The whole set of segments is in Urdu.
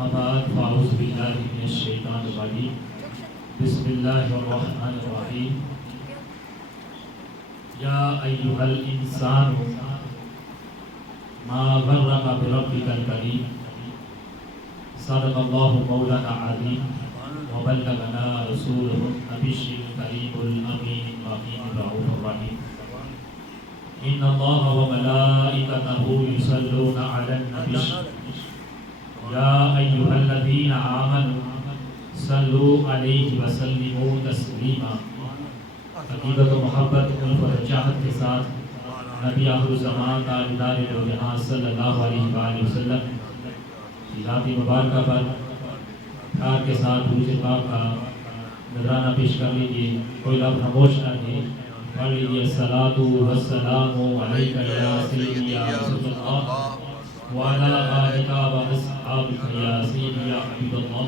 أما بعد فأعوذ بالله من الشيطان الرجيم بسم الله الرحمن الرحيم يا أيها الإنسان ما غرك بربك الكريم صدق الله مولانا العظيم وبلغنا رسوله النبي الكريم الأمين الرحيم الرؤوف الرحيم إن الله وملائكته يصلون على النبي يا أيها الذين آمنوا صلوا عليه وسلموا تسلیما۔ حقیقت و محبت الفت و چاہت کے ساتھ نبی آخر الزمان تاجدار دو جہاں صلی اللہ علیہ وآلہ وسلم کی ذات مبارکہ پر پیار کے ساتھ درود پاک کا نذرانہ پیش کر لیجیے۔ کوئی لفظ خاموش نہ رہے، پڑھ لیجیے الصلاۃ والسلام علیک یا سیدی یا رسول اللہ وعلی آلک واصحابک یا سیدی یا حبیب اللہ۔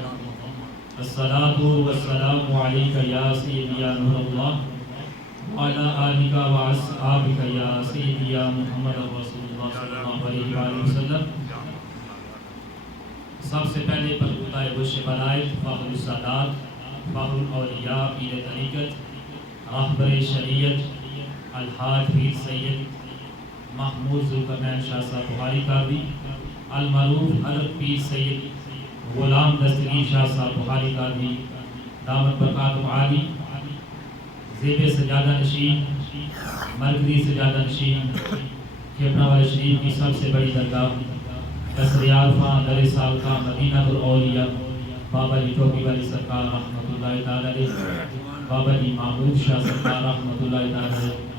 الصلاۃ والسلام علیک یا سیدی یا نور اللہ وعلی آلک واصحابک یا سیدی یا محمد رسول اللہ صلی اللہ علیہ وآلہ وسلم۔ سب سے پہلے پرگوتا وش بلائد فخر السادات فخر الاولیاء پیر طریقت رہبر شریعت الحاج پیر سید محمود ذوالقرنین شاہ صاحب بخاری قاضی المعروف حضرت پیر سید غلام دستگیر شاہ صاحب بخاری قاضی دامت برکاتہ عالی زیب سجادہ نشین مرکزی سجادہ نشین کھیپڑا والے شریف کی سب سے بڑی درگاہ قصر عارفہ در سالکہ مدینہ الاولیاء بابا جی ٹوپی والی سرکار رحمۃ اللہ تعالی علیہ، بابا جی محمود شاہ سرکار رحمۃ اللہ تعالی علیہ،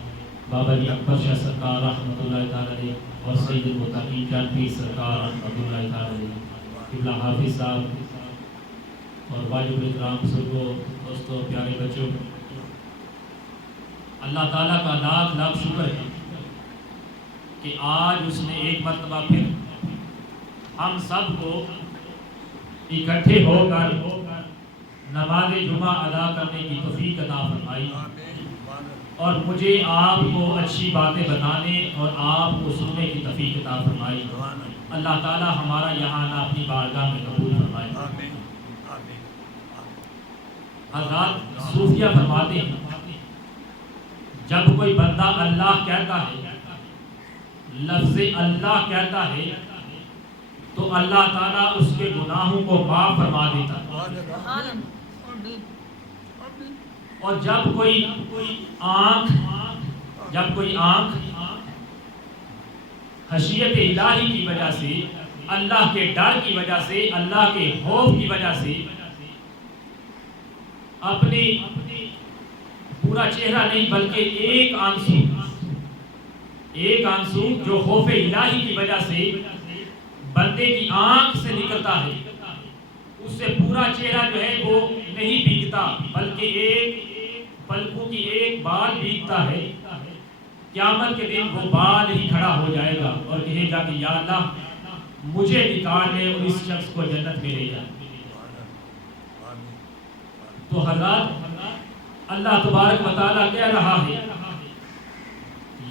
بابا جی اکبر شاہ سرکار رحمۃ اللہ تعالی علیہ اور سید المتقین جان پیر سرکار رحمۃ اللہ تعالی علیہ۔ قبلہ حافظ صاحب اور واجب الاحترام بزرگوں، دوستوں، پیارے بچوں، اللہ تعالیٰ کا لاکھ لاکھ شکر ہے کہ آج اس نے ایک مرتبہ پھر ہم سب کو اکٹھے ہو کر نماز جمعہ ادا کرنے کی توفیق عطا فرمائی اور مجھے آپ کو اچھی باتیں بتانے اور آپ کو سننے کی توفیق عطا فرمائی۔ اللہ تعالی ہمارا یہاں آنا اپنی بارگاہ میں قبول فرمائے۔ حضرات صوفیہ فرماتے ہیں جب کوئی بندہ اللہ کہتا ہے، لفظ اللہ کہتا ہے، تو اللہ تعالیٰ اس کے گناہوں کو معاف فرما دیتا ہے۔ اور جب کوئی آنکھ خشیت الہی کی وجہ سے، اللہ کے ڈر کی وجہ سے، اللہ کے خوف کی وجہ سے اپنے پورا چہرہ نہیں بلکہ ایک آنسو جو خوف الہی کی وجہ سے بندے کی آنکھ سے نکلتا ہے، اس سے پورا چہرہ جو ہے وہ نہیں بھیگتا بلکہ ایک پلکوں کی ایک بال بھیگتا ہے۔ قیامت کے دن وہ بال ہی کھڑا ہو جائے گا اور کہے گا کہ یا اللہ مجھے نکال لے اور اس شخص کو جنت میں لے جا۔ تو حضرات اللہ تبارک و تعالیٰ کہہ رہا ہے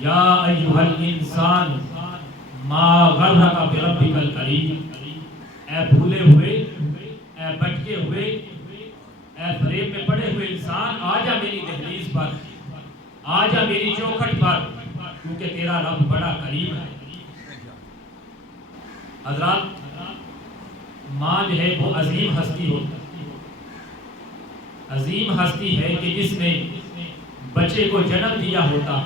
یا ایھا الانسان ما غرک بربک الکریم، اے بھولے ہوئے، اے بٹکے ہوئے، اے فریب میں پڑے ہوئے انسان، آجا میری دہلیز پر، آجا میری چوکھٹ پر، کیونکہ تیرا رب بڑا کریم ہے۔ حضرات ماں جو ہے وہ عظیم ہستی ہوتی ہے، عظیم ہستی ہے کہ جس نے بچے کو جنم دیا ہوتا۔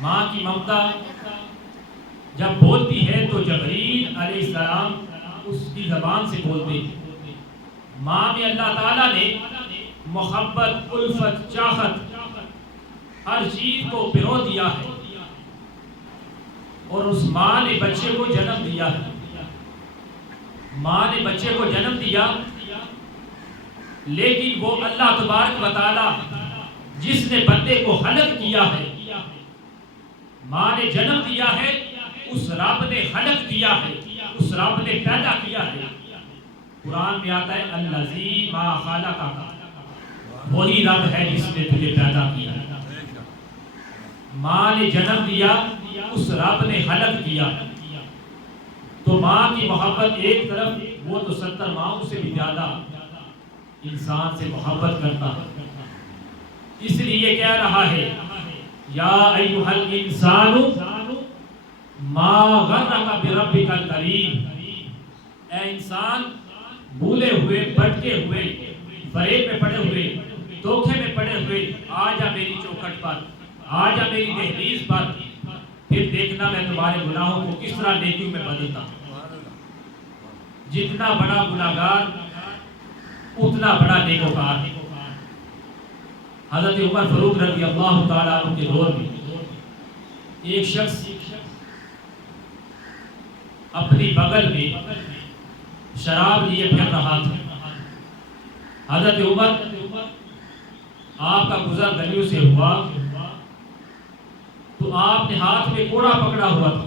ماں کی ممتا جب بولتی ہے تو جبرائیل علیہ السلام اس کی زبان سے بولتے ہیں۔ ماں میں اللہ تعالیٰ نے محبت، الفت، چاہت، ہر چیز کو پرو دیا ہے اور اس ماں نے بچے کو جنم دیا ہے۔ ماں نے بچے کو جنم دیا، لیکن وہ اللہ تبارک و تعالیٰ جس نے بندے کو خلق کیا ہے، ماں نے جنم دیا ہے، اس رب نے خلق کیا ہے، اس رب نے پیدا کیا ہے۔ قرآن میں آتا ہے الذی ما خلقک، وہی رب ہے جس نے تجھے پیدا کیا۔ ماں نے جنم دیا، اس رب نے خلق کیا۔ تو تو ماں کی محبت ایک طرف، وہ تو 70 ماؤں سے بھی زیادہ انسان سے محبت کرتا ہے، اس لیے کہہ رہا ہے یا ایھا الانسان ما غرک بربک الکریم، اے انسان بھولے ہوئے، بھٹکے ہوئے، فریب میں پڑے ہوئے، دھوکے میں پڑے ہوئے، آ جا میری چوکھٹ پر، آ جا میری دہلیز پر، پھر دیکھنا میں تمہارے گناہوں کو کس طرح نیکیوں میں بدلتا ہوں۔ جتنا بڑا گناہگار اتنا بڑا نیکوکار ہے۔ حضرت عمر فاروق رضی اللہ تعالیٰ عنہ کے دور میں ایک شخص اپنی بغل میں شراب لیے پھر رہا تھا۔ حضرت عمر آپ کا گزر گلیوں سے ہوا تو آپ نے ہاتھ میں کوڑا پکڑا ہوا تھا۔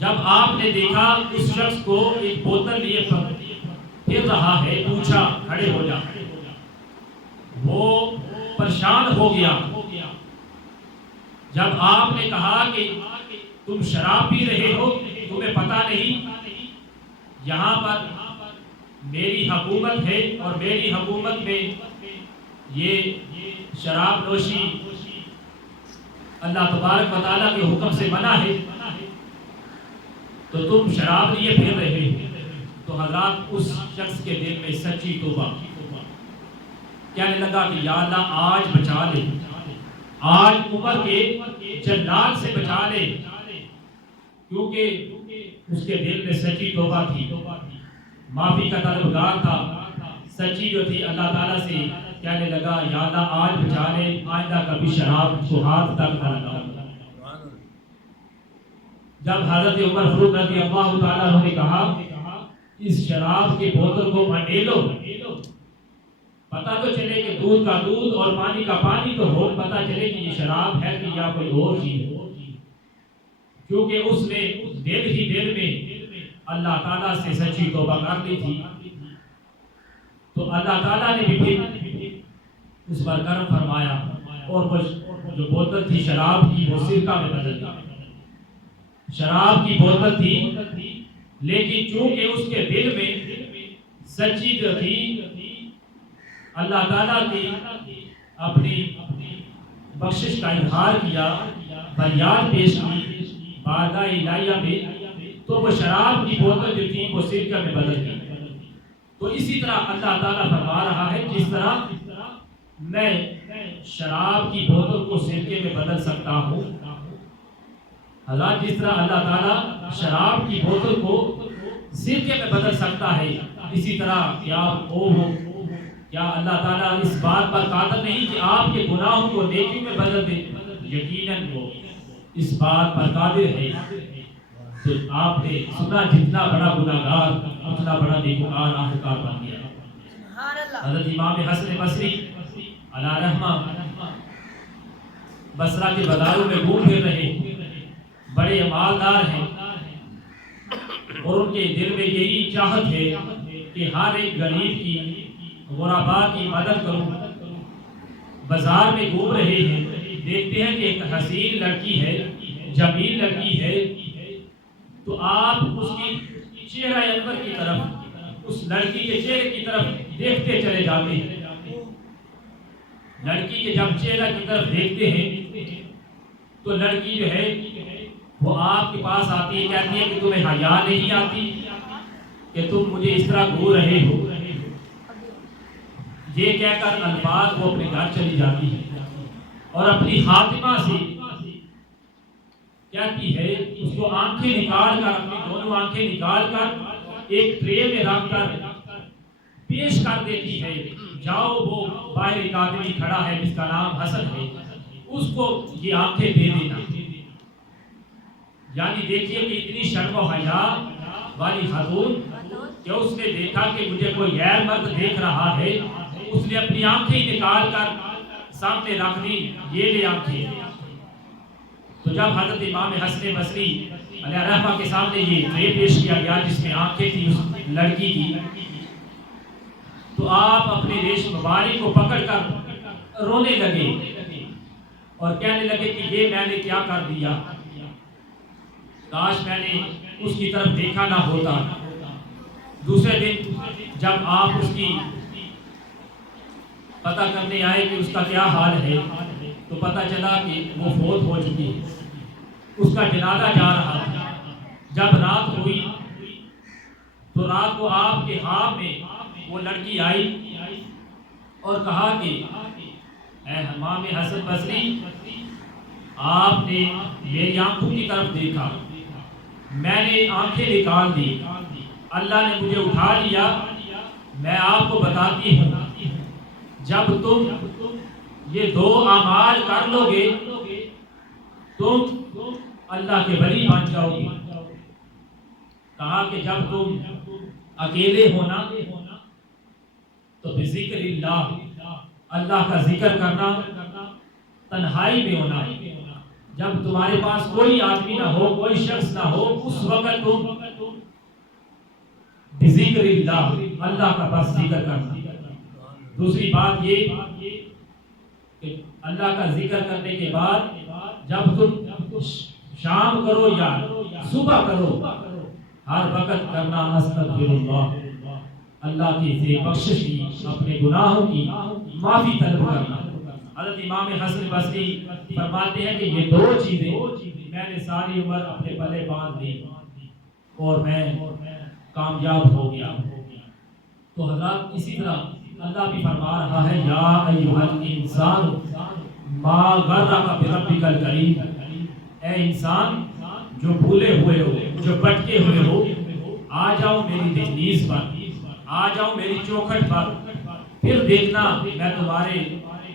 جب آپ نے دیکھا اس شخص کو ایک بوتل لیے پھر رہا ہے، پوچھا کھڑے ہو جا، وہ پریشان ہو گیا۔ جب آپ نے کہا کہ تم شراب پی رہے ہو، تمہیں پتہ نہیں یہاں پر میری حکومت ہے اور میری حکومت میں یہ شراب نوشی اللہ تبارک و تعالیٰ کے حکم سے منع ہے، تو تم شراب لیے پھر رہے ہو۔ تو حضرات اس شخص کے دل میں سچی توبہ، کہنے لگا کہ یا اللہ آج بچا لے، آج عمر کے جلال سے بچا لے، کیونکہ اس کے دل میں سچی توبہ تھی، معافی کا طلبگار تھا، سچی جو تھی اللہ تعالیٰ سے کہنے لگا یا اللہ آج بچا لے، آئندہ کبھی شراب کو ہاتھ تک نہ لگاؤں۔ جب حضرت عمر فاروق رضی اللہ تعالیٰ عنہ نے کہا اس شراب کی بوتل کو انڈے لو، پتہ تو چلے کہ دودھ کا دودھ اور پانی کا پانی تو ہو، پتہ چلے کہ یہ شراب ہے کہ یا کوئی اور چیز ہے، کیونکہ اس نے دل ہی دل میں اللہ تعالیٰ سے سچی توبہ کر لی تھی۔ تو اللہ تعالیٰ نے بھی پھر اس پر کرم فرمایا اور وہ جو بوتل تھی شراب کی وہ سرکہ میں بدل گئی۔ شراب کی بوتل تھی لیکن چونکہ اس کے دل میں سچی جو تھی اللہ تعالیٰ کی اپنی بخشش کا اظہار کیا، فریاد پیش کی بارگاہ الہیہ میں، تو وہ شراب کی بوتل جو تھی وہ سرکہ میں بدل گئی۔ تو اسی طرح اللہ تعالیٰ فرما رہا ہے جس طرح میں شراب کی بوتل کو سرکے میں بدل سکتا ہوں، حضرات جس طرح اللہ تعالیٰ شراب کی بوتل کو سرکے میں بدل سکتا ہے، اسی طرح کیا اللہ تعالیٰ اس بات پر قادر نہیں کہ آپ کے گناہوں کو نیکیوں میں بدل دے؟ یقیناً وہ اس بات پر قادر ہے۔ تو آپ نے سنا جتنا بڑا گناہگار اتنا بڑا نیکوکار آخرکار بن گیا۔ حضرت امام حسن بصری علیہ رحمہ بصرہ کے بازاروں میں گھوم پھر رہے، بڑے مالدار ہیں اور ان کے دل میں یہی چاہت ہے کہ ہر ایک غریب کی، غرباء کی مدد کروں۔ بازار میں گھوم رہے ہیں، دیکھتے ہیں کہ ایک حسین لڑکی ہے، جمیل لڑکی ہے، تو آپ اس کی چہرہ انور کی طرف، اس لڑکی کے چہرے کی طرف دیکھتے چلے جاتے ہیں۔ لڑکی کے جب چہرہ کی طرف دیکھتے ہیں تو لڑکی جو ہے وہ آپ کے پاس آتی ہے، کہتی ہے کہ تمہیں حیا نہیں آتی کہ تم مجھے اس طرح گھور رہے ہو؟ یہ کہہ کر الفاظ وہ اپنے گھر چلی جاتی ہے اور اپنی خاتمہ سے کہتی ہے، اس کو آنکھیں نکال کر، اپنی دونوں آنکھیں نکال کر ایک ٹرے میں رکھ کر پیش کر دیتی ہے، جاؤ وہ باہر ایک آدمی کھڑا ہے جس کا نام حسن ہے، اس کو یہ آنکھیں دے دینا۔ یعنی دیکھیے کہ اتنی شرم و حیا والی خاتون کہ اس نے دیکھا کہ مجھے کوئی غیر مرد دیکھ رہا ہے، اس نے اپنی آنکھیں نکال کر سامنے رکھ دی، یہ لے آنکھیں۔ تو جب حضرت امام حسن بصری علیہ رحمہ کے سامنے یہ ٹرے پیش کیا گیا جس میں آنکھیں تھی اس لڑکی کی، تو آپ اپنے ریش مبارک کو پکڑ کر رونے لگے اور کہنے لگے کہ یہ میں نے کیا کر دیا۔ کاش میں نے اس کی طرف دیکھا نہ ہوتا۔ دوسرے دن جب آپ اس کی پتہ کرنے آئے کہ اس کا کیا حال ہے تو پتہ چلا کہ وہ فوت ہو چکی ہے، اس کا جنازہ جا رہا تھا۔ جب رات ہوئی تو رات کو آپ کے خواب میں وہ لڑکی آئی اور کہا کہ اے امام حسن بصری، آپ نے میری آنکھوں کی طرف دیکھا، میں نے آنکھیں نکال دی، اللہ نے مجھے اٹھا لیا۔ میں آپ کو بتاتی ہوں، جب تم یہ دو اعمال کر لو گے تم اللہ کے ولی بن جاؤ گے۔ کہا کہ جب تم اکیلے ہونا تو بذکر اللہ، اللہ کا ذکر کرنا، تنہائی میں ہونا، جب تمہارے پاس کوئی آدمی نہ ہو، کوئی شخص نہ ہو، اس وقت تم بذکر اللہ، اللہ کا بس ذکر کرنا۔ دوسری بات یہ کہ اللہ کا ذکر کرنے کے بعد جب تم شام کرو یا صبح کرو، ہر وقت کرنا استغفر اللہ، اللہ کی سے بخشش کی، اپنے گناہوں کی معافی طلب کرنا۔ حضرت امام حسن بصری فرماتے ہیں کہ یہ دو چیزیں میں نے ساری عمر اپنے پلے باندھ لی اور میں کامیاب ہو گیا۔ تو حضرات اسی طرح اللہ بھی فرما رہا ہے یا ایھا الانسان ما غرک بربک الکریم، اے انسان جو بھولے ہوئے ہو، جو بھٹکے ہوئے ہو، آ جاؤ میری دہلیز پر، آ جاؤ میری چوکھٹ پر، پھر دیکھنا میں تمہارے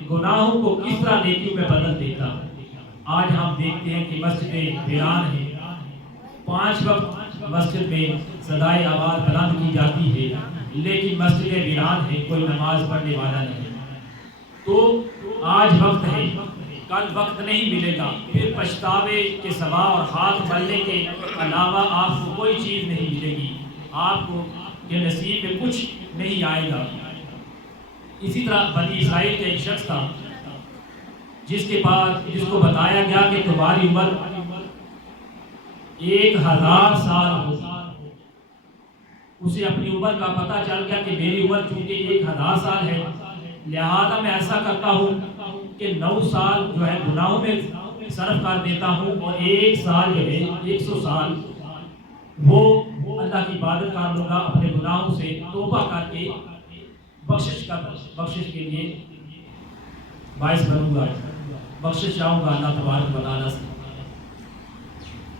گناہوں کو کس طرح نیکیوں میں بدل دیتا۔ آج ہم دیکھتے ہیں کہ مسجدیں ویران ہیں، 5 وقت مسجد میں صدائے آواز بلند کی جاتی ہے، لیکن مسجدیں ویران ہیں، کوئی نماز پڑھنے والا نہیں۔ تو آج وقت ہے، کل وقت نہیں ملے گا، پھر پچھتاوے کے سوا اور ہاتھ ملنے کے علاوہ آپ کو کوئی چیز نہیں ملے گی، آپ کو کے نصیب میں کچھ نہیں آئے گا۔ اسی طرح بنی اسرائیل کا ایک شخص تھا جس کو بتایا گیا کہ تمہاری عمر 1000 سال ہو۔ اسے اپنی عمر کا پتہ چل گیا کہ میری عمر چونکہ 1000 سال ہے، لہذا میں ایسا کرتا ہوں کہ 9 سال جو ہے گناہوں میں صرف کر دیتا ہوں اور 1 سال جو ہے 100 سال وہ اللہ کی عبادت کر لوں گا، اپنے گناہوں سے توبہ کر کے بخشش کے لیے باعث بنوں گا، بخشش چاہوں گا اللہ تبارک و تعالیٰ سے۔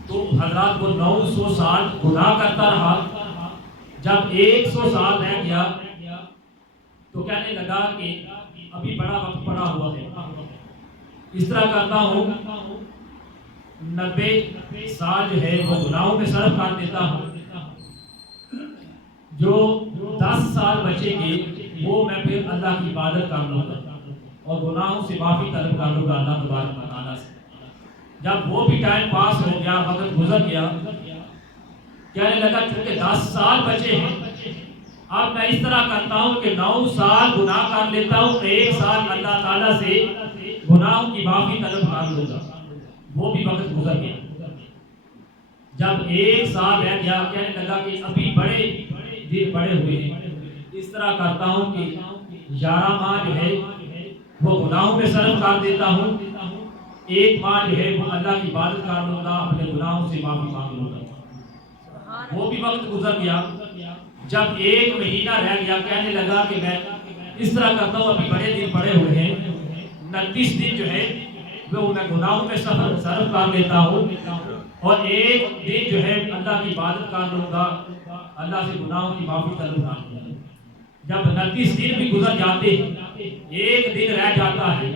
تو حضرات وہ 900 سال گناہ کرتا رہا، جب 100 سال رہ گیا تو کہنے لگا کہ ابھی بڑا وقت پڑا ہوا ہے، اس طرح کرتا ہوں 90 سال جو ہے وہ گناہوں میں صرف کر دیتا ہوں، جو 10 سال بچیں گے وہ میں پھر اللہ کی عبادت کر لوں گا اور گناہوں سے معافی طلب کر لوں گا اللہ تبارک و تعالیٰ سے۔ جب وہ بھی ٹائم پاس ہو گیا، وقت گزر گیا، کہنے لگا چونکہ 10 سال بچے ہیں، اب میں اس طرح کرتا ہوں کہ 9 سال گناہ کر لیتا ہوں، 1 سال اللہ تعالیٰ سے گناہوں کی معافی طلب کر لوں گا۔ وہ بھی وقت گزر گیا، جب 1 سال رہ گیا کہنے لگا کہ ابھی بڑے دن پڑے ہوئے ہیں، اس طرح کرتا ہوں کہ 11 ماہ جو ہے وہ گناہوں میں صرف کر دیتا ہوں، 1 ماہ جو ہے وہ اللہ کی عبادت کر لوں گا، اپنے گناہوں سے معافی مانگ لوں گا۔ وہ بھی وقت گزر گیا، جب 1 مہینہ رہ گیا کہنے لگا کہ میں اس طرح کرتا ہوں، ابھی بڑے دن پڑے ہوئے ہیں، 29 دن جو ہے وہ میں گناہوں میں صرف کر لیتا ہوں اور 1 دن جو ہے اللہ کی عبادت کر لوں گا، اللہ سے گناہوں کی معافی طلب کر لوں گا۔ جب 29 دن بھی گزر جاتے ہیں، 1 دن رہ جاتا ہے،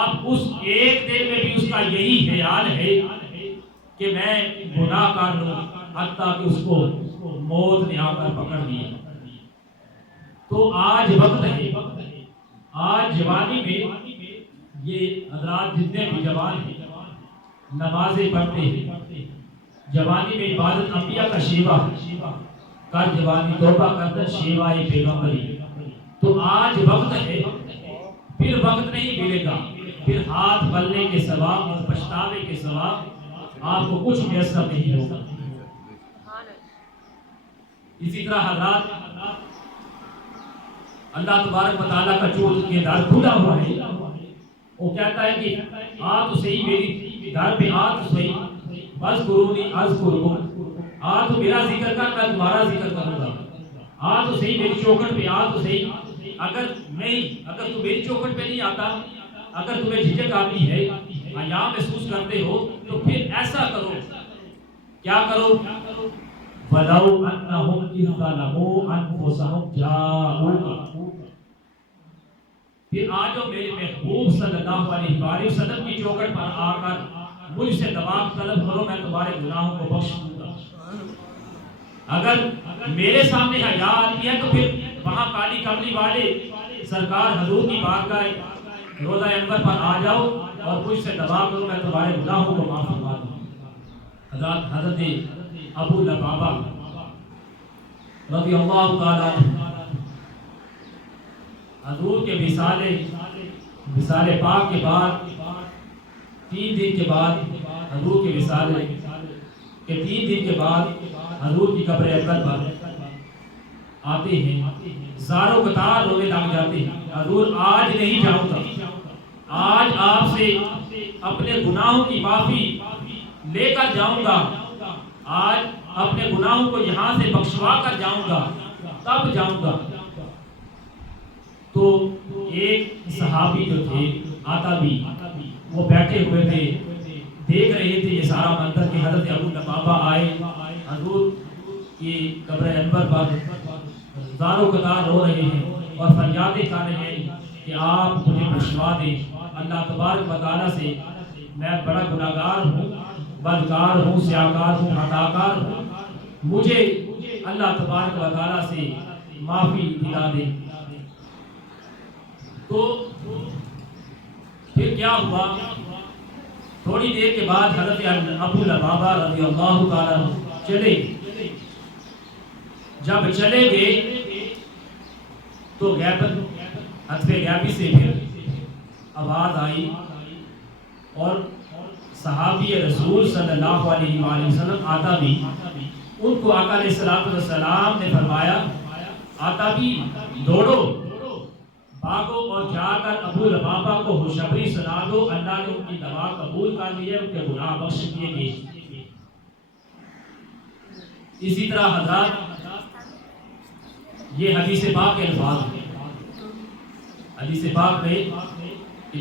اب اس 1 دن میں بھی اس کا یہی خیال ہے کہ میں گناہ کر لوں، حتیٰ کہ اس کو موت نے آ کر پکڑ لیا۔ تو آج وقت ہے، آج جوانی میں یہ حضرات جتنے بھی جوان ہیں نمازیں پڑھتے ہیں، جوانی میں عبادت انبیاء کا شیوا کر جوانی توبہ کر شیوائے پیغمبری۔ تو آج وقت ہے، پھر وقت نہیں ملے گا، پھر ہاتھ ملنے کے سوا اور پچھتاوے کے سوا آپ کو کچھ میسر نہیں ہوگا۔ اسی طرح حضرات اللہ تبارک و تعالیٰ کا جو یہ در کھلا ہوا ہے، وہ کہتا ہے کہ آ تو صحیح میری در پہ، آ تو صحیح، بس قرونی اذکرکم، آ تو میرا ذکر کر، میں تمہارا ذکر کروں گا۔ آ تو صحیح میری چوکھٹ پہ، آ تو صحیح۔ اگر تو میری چوکھٹ پہ نہیں آتا، اگر تمہیں جھجک آتی ہے، حیا محسوس کرتے ہو، تو پھر ایسا کرو، کیا کرو؟ وَلَوْ أَنَّهُمْ إِذْ ظَلَمُوا أَنفُسَهُمْ جَاءُوكَ، پھر آ جاؤ میرے محبوب صلی اللہ علیہ وآلہ وسلم کی چوکھٹ پر آ کر مجھ سے دعا طلب کرو، میں تمہارے گناہوں کو بخش دوں گا۔ اگر میرے سامنے حیا آتی ہے تو پھر وہاں کالی کملی والے سرکار حضور کی بارگاہ روضہ انور پر آ جاؤ اور مجھ سے دعا کرو، میں تمہارے گناہوں کو معاف فرما دوں گا۔ حضرت ابو لبابہ رضی اللہ تعالیٰ حضور کے وصال پاک کے بعد 3 دن کے بعد، حضور کے وصال کے 3 دن کے بعد حضور کی قبر اکبر پر آتے ہیں، زاروں قطار رونے لگ جاتے ہیں۔ حضور آج نہیں جاؤں گا، آج آپ سے اپنے گناہوں کی معافی لے کر جاؤں گا، آج اپنے گناہوں کو یہاں سے بخشوا کر جاؤں گا، تب جاؤں گا۔ تو ایک صحابی جو تھے عتابی، وہ بیٹھے ہوئے تھے، دیکھ رہے تھے یہ سارا منظر کہ حضرت ابو لبابہ آئے حضور کی قبر انور پر زاروں قطار رو رہے ہیں اور فریادیں کر رہے ہیں کہ آپ مجھے بخشوا دیں اللہ تبارک و تعالیٰ سے، میں بڑا گناہگار ہوں، بدکار ہوں، سیاہکار ہوں، خطاکار ہوں، مجھے اللہ تبارک و تعالیٰ سے معافی دلا دیں۔ تو پھر کیا ہوا؟ تھوڑی دیر کے بعد حضرت ابو لبابہ رضی اللہ تعالیٰ چلے، جب چلے گئے تو حتف غیبی سے پھر آواز آئی اور صحابی رسول صلی اللہ علیہ وآلہ وسلم عتابی، ان کو آقا علیہ السلام نے فرمایا عتابی دوڑو، بھاگو اور جا کر ابو لبابہ کو خوشخبری سنا دو، اللہ نے ان کی دعا قبول کر لی ہے، ان کے گناہ بخش دیے گئے۔ اسی طرح حضرات یہ حدیث پاک کے الفاظ ہیں، حدیث پاک میں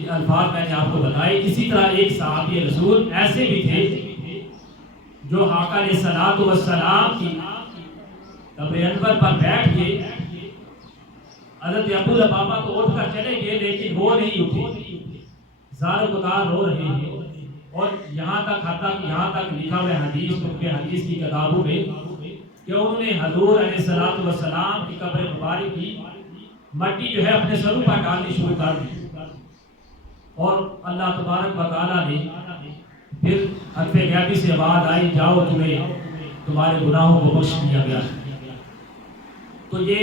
الفاظ میں نے آپ کو بتائے۔ اسی طرح ایک صحابی رسول ایسے بھی تھے جو آقا علیہ السلام کی قبر انور پر بیٹھ کے حضرت ابو لبابہ تو اٹھ کر چلے گئے، لیکن وہ نہیں اٹھے، زار و قطار رو رہے ہیں، اور یہاں تک لکھا ہوئے حدیث کی کتابوں میں کہ انہوں نے حضور علیہ السلام کی قبر مبارک کی مٹی جو ہے اپنے سروں پر ڈالنی شروع کر دی، اور اللہ تبارک و تعالیٰ نے پھر حتف غیبی سے آواز آئی جاؤ تمہیں تمہارے گناہوں کو بخش دیا گیا۔ تو یہ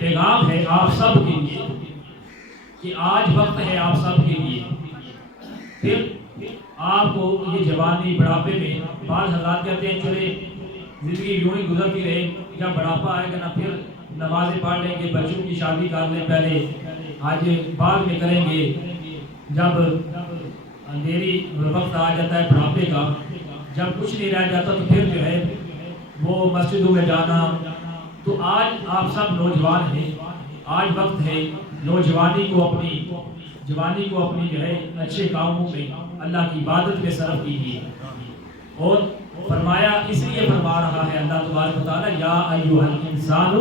پیغام ہے آپ سب کے لیے کہ آج وقت ہے آپ سب کے لیے۔ پھر آپ کو یہ جوانی بڑھاپے میں بعض حضرات کہتے ہیں چلے زندگی یوں ہی گزرتی رہے، جب بڑھاپا آئے گا نا پھر نمازیں پڑھ لیں گے، بچوں کی شادی کر لیں پہلے، آج بعد میں کریں گے، جب اندھیری وقت آ جاتا ہے بڑھاپے کا، جب کچھ نہیں رہ جاتا تو پھر جو ہے وہ مسجدوں میں جانا۔ تو آج آپ سب نوجوان ہیں، آج وقت ہے نوجوانی کو اپنی جو ہے اچھے کاموں میں اللہ کی عبادت میں صرف کیجیے۔ اور فرمایا اس لیے فرما رہا ہے اللہ تبارک و تعالیٰ یا ایھا الانسان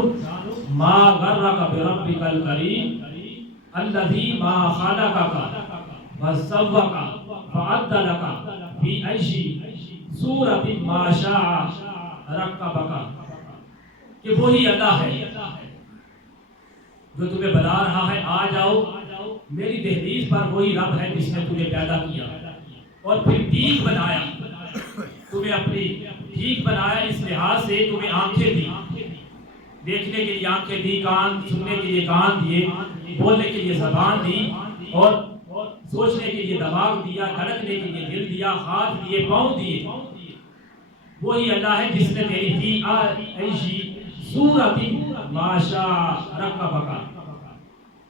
ما غرک بربک الکریم الذی ما خلقک فسوک فعدلک فی ای صورۃ ما شاء رکبک، کہ وہی اللہ ہے جو تمہیں بلا رہا ہے آ جاؤ میری دہلیز پر، وہی رب ہے جس نے تمہیں پیدا کیا اور پھر ٹھیک بنایا، تمہیں اپنی ٹھیک بنایا، اس لحاظ سے تمہیں آنکھیں دی، دیکھنے کے لیے آنکھیں دی، کان سننے کے لیے کان دیے، بولنے کے لیے زبان دی، اور سوچنے کے لیے دماغ دیا، دھڑکنے کے لیے دل دیا، ہاتھ دیے، پاؤں دیے، وہی اللہ ہے جس نے تیری فی عیشی صورت ما شاء رکبک،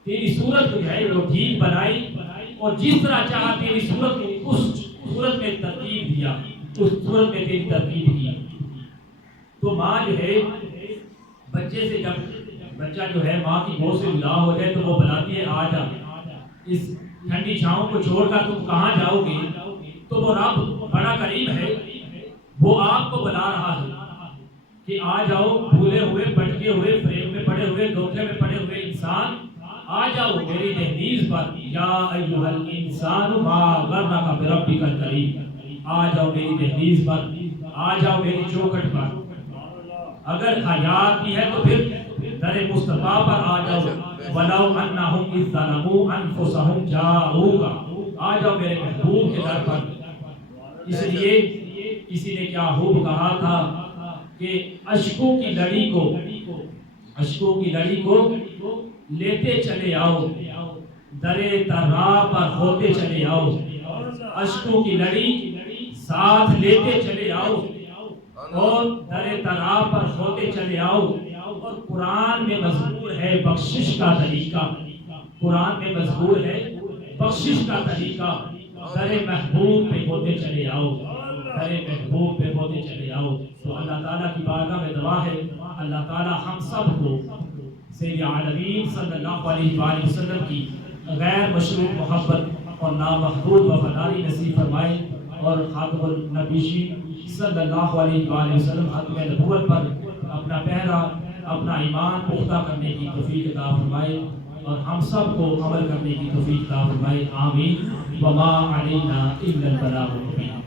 تیری صورت کو جو ہے وہ ٹھیک بنائی اور جس طرح چاہا تیری صورت کو اس صورت میں ترتیب دیا، اس صورت میں تیری ترتیب کی۔ تو ماں جو ہے بچے سے، جب بچہ جو ہے ماں کی گود سے جدا ہو جائے تو وہ بلاتی ہے آ جا، اس ٹھنڈی چھاؤں کو چھوڑ کر تم کہاں جاؤ گے؟ تو وہ رب بڑا کریم ہے، وہ آپ کو بلا رہا ہے کہ آ جاؤ، بھولے ہوئے، بھٹکے ہوئے، فریب میں پڑے ہوئے، دھوکے میں پڑے ہوئے انسان، آ جاؤ میری دہلیز پر، یا ایھا الانسان ما غرک بربک الکریم، آ جاؤ میری دہلیز پر، آ جاؤ میری چوکھٹ پر۔ اگر حیات بھی ہے تو پھر در مصطفیٰ پر آ جاؤ، وَلَوْ أَنَّهُمْ إِذْ ظَلَمُوا أَنفُسَهُمْ جَاءُوكَ، آ جاؤ میرے محبوب کے در پر۔ اس لیے کسی نے کیا خوب کہا تھا کہ اشکوں کی لڑی کو لیتے چلے آؤ، در ترا پر ہوتے چلے آؤ، اشکوں کی لڑی ساتھ لیتے چلے آؤ اور در ترا پر ہوتے چلے آؤ۔ اور قرآن میں مذکور ہے بخشش کا طریقہ، قرآن میں مذکور ہے بخشش کا طریقہ، در محبوب پہ ہوتے چلے آؤ، در محبوب پہ ہوتے چلے آؤ۔ تو اللہ تعالیٰ کی بارگاہ میں دعا ہے اللہ تعالیٰ ہم سب کو سید عالمین صلی اللہ علیہ وآلہ وسلم کی غیر مشروط محبت اور نامحدود وفاداری نصیب فرمائے، اور خاتم النبیین صلی اللہ علیہ وآلہ وسلم ختم نبوت پر اپنا پہرا، اپنا ایمان پختہ کرنے کی توفیق عطا فرمائے، اور ہم سب کو عمل کرنے کی توفیق عطا فرمائے، آمین۔ وما علینا الا البلاغ المبین۔